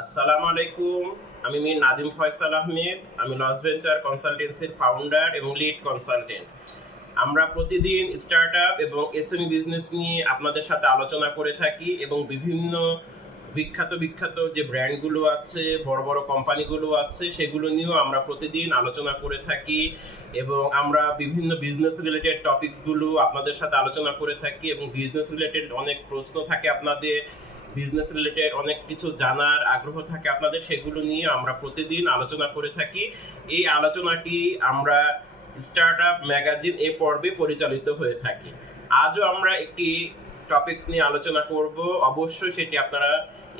আসসালামু আলাইকুম। আমি মীর নাদিম ফয়সাল আহমেদ। আমি লস ভেঞ্চার কনসালটেন্সির ফাউন্ডার এবং লিড কনসালটেন্ট। আমরা প্রতিদিন স্টার্টআপ এবং এসএমই বিজনেস নিয়ে আপনাদের সাথে আলোচনা করে থাকি এবং বিভিন্ন বিখ্যাত যে ব্র্যান্ডগুলো আছে, বড় বড় কোম্পানিগুলো আছে, সেগুলো নিয়েও আমরা প্রতিদিন আলোচনা করে থাকি এবং আমরা বিভিন্ন বিজনেস রিলেটেড টপিকসগুলো আপনাদের সাথে আলোচনা করে থাকি এবং বিজনেস রিলেটেড অনেক প্রশ্ন থাকে আপনাদের, বিজনেস রিলেটেড অনেক কিছু জানার আগ্রহ থাকে আপনাদের, সেগুলো নিয়ে আমরা প্রতিদিন আলোচনা করে থাকি। এই আলোচনাটি আমরা স্টার্টআপ ম্যাগাজিন এই পর্বে পরিচালিত হয়ে থাকে। আজও আমরা একটি টপিকস নিয়ে আলোচনা করব। অবশ্যই সেটি আপনারা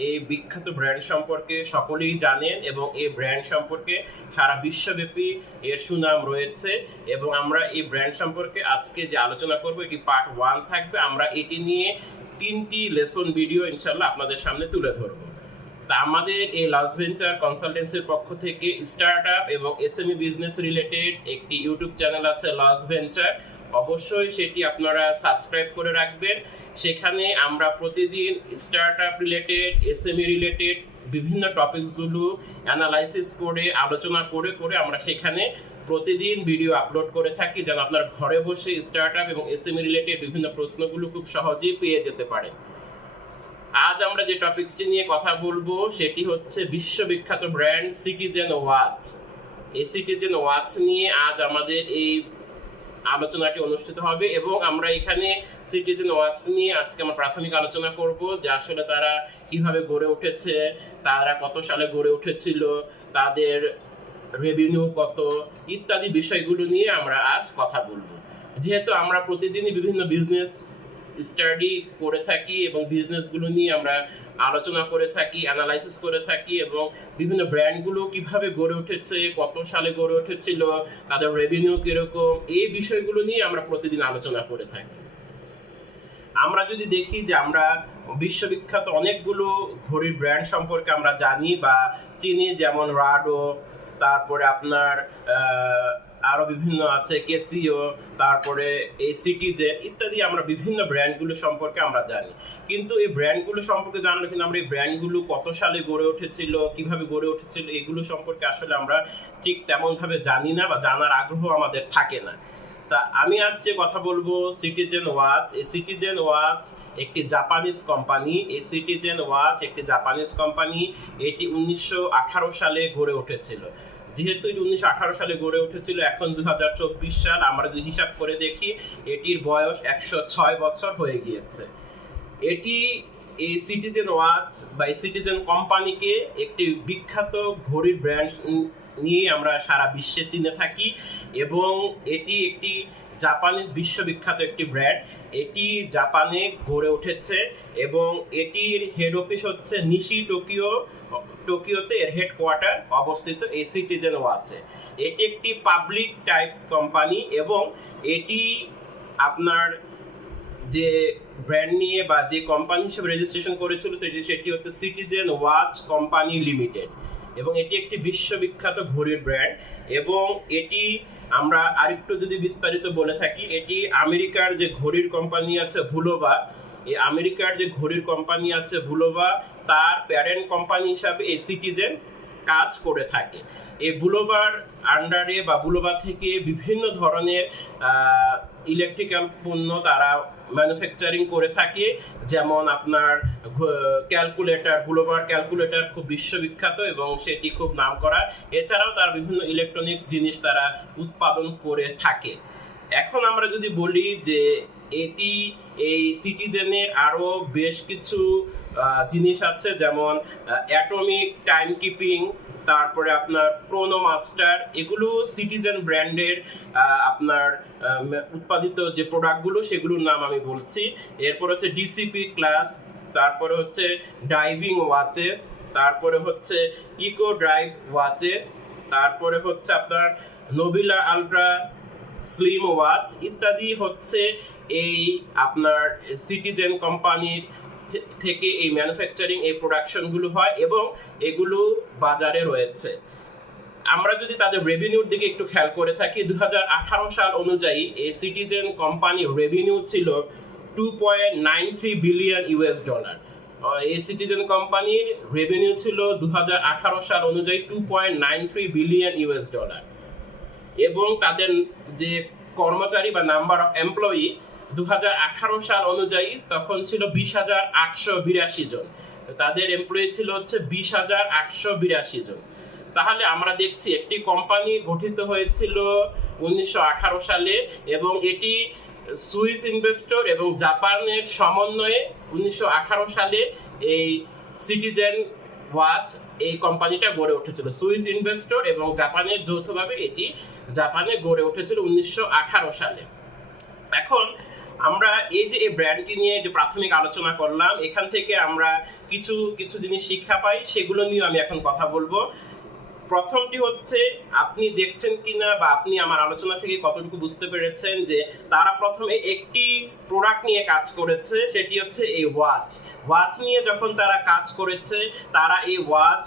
এই বিখ্যাত ব্র্যান্ড সম্পর্কে সকলেই জানেন এবং এই ব্র্যান্ড সম্পর্কে সারা বিশ্বব্যাপী এর সুনাম রয়েছে এবং আমরা এই ব্র্যান্ড সম্পর্কে আজকে যে আলোচনা করব এটি পার্ট 1 থাকবে। আমরা এটি নিয়ে 3টি লেসন ভিডিও ইনশাল্লাহ আপনাদের সামনে তুলে ধরবো। তা আমাদের এই লস ভেঞ্চার কনসালটেন্সির পক্ষ থেকে স্টার্টআপ এবং এসএমই বিজনেস রিলেটেড একটি ইউটিউব চ্যানেল আছে লস ভেঞ্চার। অবশ্যই সেটি আপনারা সাবস্ক্রাইব করে রাখবেন। সেখানে আমরা প্রতিদিন স্টার্টআপ রিলেটেড, এসএমই রিলেটেড বিভিন্ন টপিকসগুলো অ্যানালাইসিস করে, আলোচনা করে করে আমরা সেখানে প্রতিদিন ভিডিও আপলোড করে থাকি, যেন আপনার ঘরে বসে স্টার্টআপ এবং এসএমই রিলেটেড বিভিন্ন প্রশ্নগুলো খুব সহজেই পেয়ে যেতে পারেন। আজ আমরা যে টপিকসটি নিয়ে কথা বলবো সেটি হচ্ছে বিশ্ববিখ্যাত ব্র্যান্ড সিটিজেন ওয়াচ। এই সিটিজেন ওয়াচ নিয়ে আজ আমাদের এই আলোচনাটি অনুষ্ঠিত হবে এবং আমরা এখানে সিটিজেন ওয়াচ নিয়ে আজকে আমরা প্রাথমিক আলোচনা করব যে আসলে তারা কিভাবে গড়ে উঠেছে, তারা কত সালে গড়ে উঠেছিল, তাদের রেভিনিউ কত, ইত্যাদি বিষয়গুলো নিয়ে আমরা আজ কথা বলবো। যেহেতু আমরা প্রতিদিনই বিভিন্ন বিজনেস স্টাডি করে থাকি এবং বিজনেসগুলো নিয়ে আমরা আলোচনা করে থাকি, অ্যানালাইসিস করে থাকি এবং বিভিন্ন ব্র্যান্ডগুলো কিভাবে গড়ে উঠেছে, কত সালে গড়ে উঠেছিল, তাদের রেভিনিউ কীরকম, এই বিষয়গুলো নিয়ে আমরা প্রতিদিন আলোচনা করে থাকি। আমরা যদি দেখি যে আমরা বিশ্ববিখ্যাত অনেকগুলো ঘড়ির ব্র্যান্ড সম্পর্কে আমরা জানি বা চিনি, যেমন রাডো, তারপরে আপনার আরও বিভিন্ন আছে কেসিও, তারপরে এই সিটিজেন ইত্যাদি, আমরা বিভিন্ন ব্র্যান্ডগুলো সম্পর্কে আমরা জানি। কিন্তু এই ব্র্যান্ডগুলো সম্পর্কে জানলে কিন্তু আমরা এই ব্র্যান্ডগুলো কত সালে গড়ে উঠেছিল, কিভাবে গড়ে উঠেছিল, এগুলো সম্পর্কে আসলে আমরা ঠিক তেমনভাবে জানি না বা জানার আগ্রহ আমাদের থাকে না। তা আমি আজ যে কথা বলবো সিটিজেন ওয়াচ। এই সিটিজেন ওয়াচ একটি জাপানিজ কোম্পানি। এই সিটিজেন ওয়াচ একটি জাপানিজ কোম্পানি। এটি 1918 সালে গড়ে উঠেছিল। যেহেতু এটি 1918 সালে গড়ে উঠেছিল, এখন 2024 সাল, আমরা যদি হিসাব করে দেখি এটির বয়স 106 বছর হয়ে গিয়েছে। এটি এই সিটিজেন ওয়াচ বা এই সিটিজেন কোম্পানিকে একটি বিখ্যাত ঘড়ির ব্র্যান্ড নিয়ে আমরা সারা বিশ্বে চিনে থাকি এবং এটি একটি জাপানিজ বিশ্ববিখ্যাত একটি ব্র্যান্ড। এটি জাপানে গড়ে উঠেছে এবং এটির হেড অফিস হচ্ছে নিশি টোকিওতে এর হেডকোয়ার্টার অবস্থিত এই সিটিজেন ওয়াচে। এটি একটি পাবলিক টাইপ কোম্পানি এবং এটি আপনার যে ব্র্যান্ড নিয়ে বা যে কোম্পানি হিসেবে রেজিস্ট্রেশন করেছিল সেটি হচ্ছে সিটিজেন ওয়াচ কোম্পানি লিমিটেড এবং এটি একটি বিশ্ববিখ্যাত ঘড়ির ব্র্যান্ড এবং এটি আমরা আরেকটু যদি বিস্তারিত বলে থাকি, এটি আমেরিকার যে ঘড়ির কোম্পানি আছে বুলোবা, এই আমেরিকার যে ঘড়ির কোম্পানি আছে বুলোবা, তার প্যারেন্ট কোম্পানি হিসাবে এই সিটিজেন কাজ করে থাকে। এই বুলোবার আন্ডারে বা বুলোবা থেকে বিভিন্ন ধরনের ইলেকট্রিক্যাল পণ্য তারা ম্যানুফ্যাকচারিং করে থাকে, যেমন আপনার ক্যালকুলেটর, বুলোবার ক্যালকুলেটর খুব বিশ্ববিখ্যাত এবং সেটি খুব নামকরা। এছাড়াও তার বিভিন্ন ইলেকট্রনিক্স জিনিস তারা উৎপাদন করে থাকে। এখন আমরা যদি বলি যে এটি এই সিটিজেনের আরও বেশ কিছু জিনিস আছে, যেমন অ্যাটমিক টাইম কিপিং, তারপরে আপনার প্রোনো মাস্টার, এগুলো সিটিজেন ব্র্যান্ডের আপনার উৎপাদিত যে প্রোডাক্টগুলো সেগুলোর নাম আমি বলছি। এরপর হচ্ছে ডিসিপি ক্লাস, তারপরে হচ্ছে ডাইভিং ওয়াচেস, তারপরে হচ্ছে ইকো ড্রাইভ ওয়াচেস, তারপরে হচ্ছে আপনার নোবিলা আলট্রা স্লিম ওয়াচ ইত্যাদি হচ্ছে এই আপনার সিটিজেন কোম্পানির থেকে এই ম্যানুফ্যাকচারিং এই প্রোডাকশনগুলো হয় এবং এগুলো বাজারে রয়েছে। আমরা যদি তাদের রেভিনিউর দিকে একটু খেয়াল করে থাকি, 2018 সাল অনুযায়ী এই সিটিজেন কোম্পানির রেভিনিউ ছিল $2.93 বিলিয়ন। এই সিটিজেন কোম্পানির রেভিনিউ ছিল 2018 সাল অনুযায়ী $2.93 বিলিয়ন, এবং তাদের যে কর্মচারী বা নাম্বার অফ এমপ্লয়ি 2018 সাল অনুযায়ী তখন ছিল 20,882 জন। তাদের এমপ্লয়ি ছিল হচ্ছে 20,882 জন। তাহলে আমরা দেখছি একটি কোম্পানি গঠিত হয়েছিল 1918 সালে, এবং এটি সুইস ইনভেস্টর এবং জাপানের সমন্বয়ে 1918 সালে এই সিটিজেন ওয়াচ এই কোম্পানিটা গড়ে উঠেছিল। সুইস ইনভেস্টর এবং জাপানের যৌথভাবে এটি জাপানে গড়ে উঠেছিল 1918 সালে। এখন আমরা এই যে এই ব্র্যান্ডটি নিয়ে যে প্রাথমিক আলোচনা করলাম, এখান থেকে আমরা কিছু কিছু জিনিস শিক্ষা পাই, সেগুলো নিয়ে আমি এখন কথা বলবো। প্রথমটি হচ্ছে, আপনি দেখছেন কিনা বা আপনি আমার আলোচনা থেকে কতটুকু বুঝতে পেরেছেন যে তারা প্রথমে একটি প্রোডাক্ট নিয়ে কাজ করেছে, সেটি হচ্ছে এই ওয়াচ নিয়ে যখন তারা কাজ করেছে, তারা এই ওয়াচ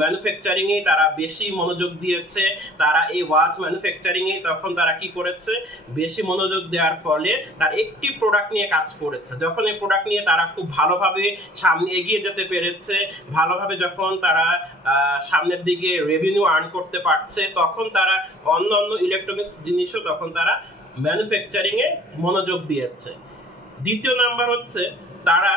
ম্যানুফ্যাকচারিং এ তারা বেশি মনোযোগ দিয়েছে। তারা এই ওয়াচ ম্যানুফ্যাকচারিং এ তখন তারা কি করেছে, বেশি মনোযোগ দেওয়ার ফলে তার একটি প্রোডাক্ট নিয়ে কাজ করেছে। যখন এই প্রোডাক্ট নিয়ে তারা খুব ভালোভাবে সামনে এগিয়ে যেতে পেরেছে, ভালোভাবে যখন তারা সামনের দিকে রেভিনিউ আর্ন করতে পারছে, তখন তারা অন্যান্য ইলেকট্রনিক্স জিনিসও তখন তারা ম্যানুফ্যাকচারিং এ মনোযোগ দিয়েছে। দ্বিতীয় নাম্বার হচ্ছে, তারা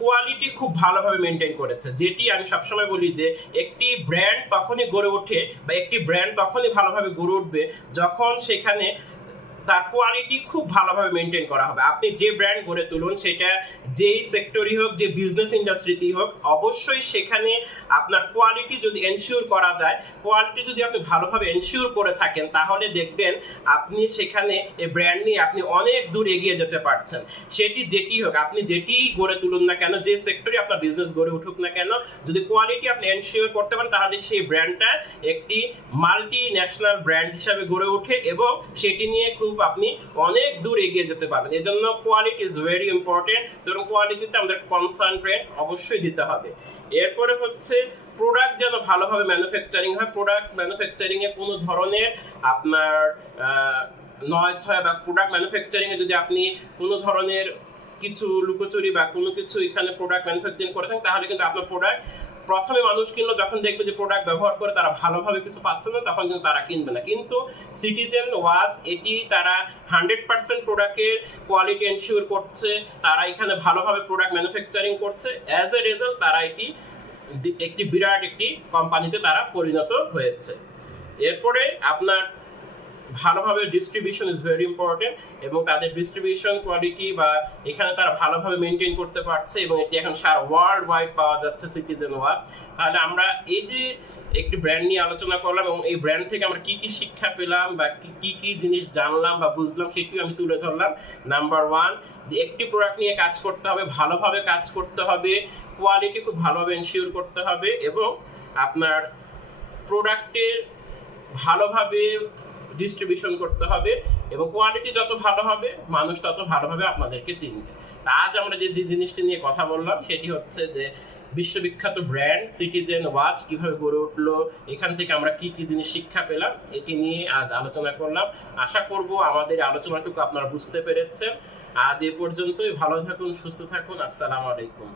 কোয়ালিটি খুব ভালোভাবে মেনটেন করেছে। যেটি আমি সবসময় বলি যে একটি ব্র্যান্ড তখনই গড়ে ওঠে বা একটি ব্র্যান্ড তখনই ভালোভাবে গড়ে উঠবে যখন সেখানে তার কোয়ালিটি খুব ভালোভাবে মেনটেন করা হবে। আপনি যে ব্র্যান্ড গড়ে তুলুন, সেটা যেই সেক্টরই হোক, যে বিজনেস ইন্ডাস্ট্রিতেই হোক, অবশ্যই সেখানে আপনার কোয়ালিটি যদি এনশিওর করা যায়, কোয়ালিটি যদি আপনি ভালোভাবে এনশিওর করে থাকেন, তাহলে দেখবেন আপনি সেখানে এই ব্র্যান্ড নিয়ে আপনি অনেক দূর এগিয়ে যেতে পারছেন। সেটি যেটি হোক, আপনি যেটিই গড়ে তুলুন না কেন, যে সেক্টরে আপনার বিজনেস গড়ে উঠুক না কেন, যদি কোয়ালিটি আপনি এনশিওর করতে পারেন, তাহলে সেই ব্র্যান্ডটা একটি মাল্টি ন্যাশনাল ব্র্যান্ড হিসাবে গড়ে ওঠে এবং সেটি নিয়ে খুব আপনি অনেক দূর এগিয়ে যেতে পারবেন। এজন্য কোয়ালিটি ইজ ভেরি ইম্পর্টেন্ট, এবং কোয়ালিটিতে আমাদের কনসেন্ট্রেট অবশ্যই দিতে হবে। এরপরে হচ্ছে, প্রোডাক্ট যেন ভালোভাবে ম্যানুফ্যাকচারিং হয়। প্রোডাক্ট ম্যানুফ্যাকচারিং এ কোনো ধরনের আপনার নয় ছয় বা প্রোডাক্ট ম্যানুফ্যাকচারিং এ যদি আপনি কোনো ধরনের কিছু লুকোচুরি বা কোনো কিছু এখানে প্রোডাক্ট ম্যানুফ্যাকচারিং করে থাকেন, তাহলে কিন্তু আপনার প্রোডাক্ট প্রথমে মানুষ কিনলো, যখন দেখবে যে প্রোডাক্ট ব্যবহার করে তারা ভালোভাবে কিছু পাচ্ছে না, তখন কিন্তু তারা কিনবে না। কিন্তু সিটিজেন ওয়াচ এটি তারা 100% প্রোডাক্টের কোয়ালিটি এনশিওর করছে, তারা এখানে ভালোভাবে প্রোডাক্ট ম্যানুফ্যাকচারিং করছে। অ্যাজ এ রেজাল্ট তারা এটি একটি বিরাট একটি কোম্পানিতে তারা পরিণত হয়েছে। এরপরে আপনার ভালোভাবে ডিস্ট্রিবিউশন ইজ ভেরি ইম্পর্টেন্ট, এবং তাদের ডিস্ট্রিবিউশন কোয়ালিটি বা এখানে তারা ভালোভাবে মেনটেন করতে পারছে, এবং এটি এখন সারা ওয়ার্ল্ড ওয়াইড পাওয়া যাচ্ছে সিটিজেন ওয়াচ। তাহলে আমরা এই যে একটি ব্র্যান্ড নিয়ে আলোচনা করলাম, এবং এই ব্র্যান্ড থেকে আমরা কি কি শিক্ষা পেলাম বা কি কি জিনিস জানলাম বা বুঝলাম, সেটিও আমি তুলে ধরলাম। নাম্বার 1, যে একটি প্রোডাক্ট নিয়ে কাজ করতে হবে, ভালোভাবে কাজ করতে হবে, কোয়ালিটি খুব ভালোভাবে এনশিওর করতে হবে, এবং আপনার প্রোডাক্টের ভালোভাবে ডিস্ট্রিবিউশন করতে হবে, এবং কোয়ালিটি যত ভালো হবে মানুষ তত ভালোভাবে আপনাদেরকে চিনবে। আজ আমরা যে জিনিসটি নিয়ে কথা বললাম, সেটি হচ্ছে যে বিশ্ববিখ্যাত ব্র্যান্ড সিটিজেন ওয়াচ কিভাবে গড়ে উঠলো, এখান থেকে আমরা কি কি জিনিস শিক্ষা পেলাম, এটি নিয়ে আজ আলোচনা করলাম। আশা করব আমাদের আলোচনাটুকু আপনারা বুঝতে পেরেছেন। আজ এ পর্যন্তই। ভালো থাকুন, সুস্থ থাকুন। আসসালামু আলাইকুম।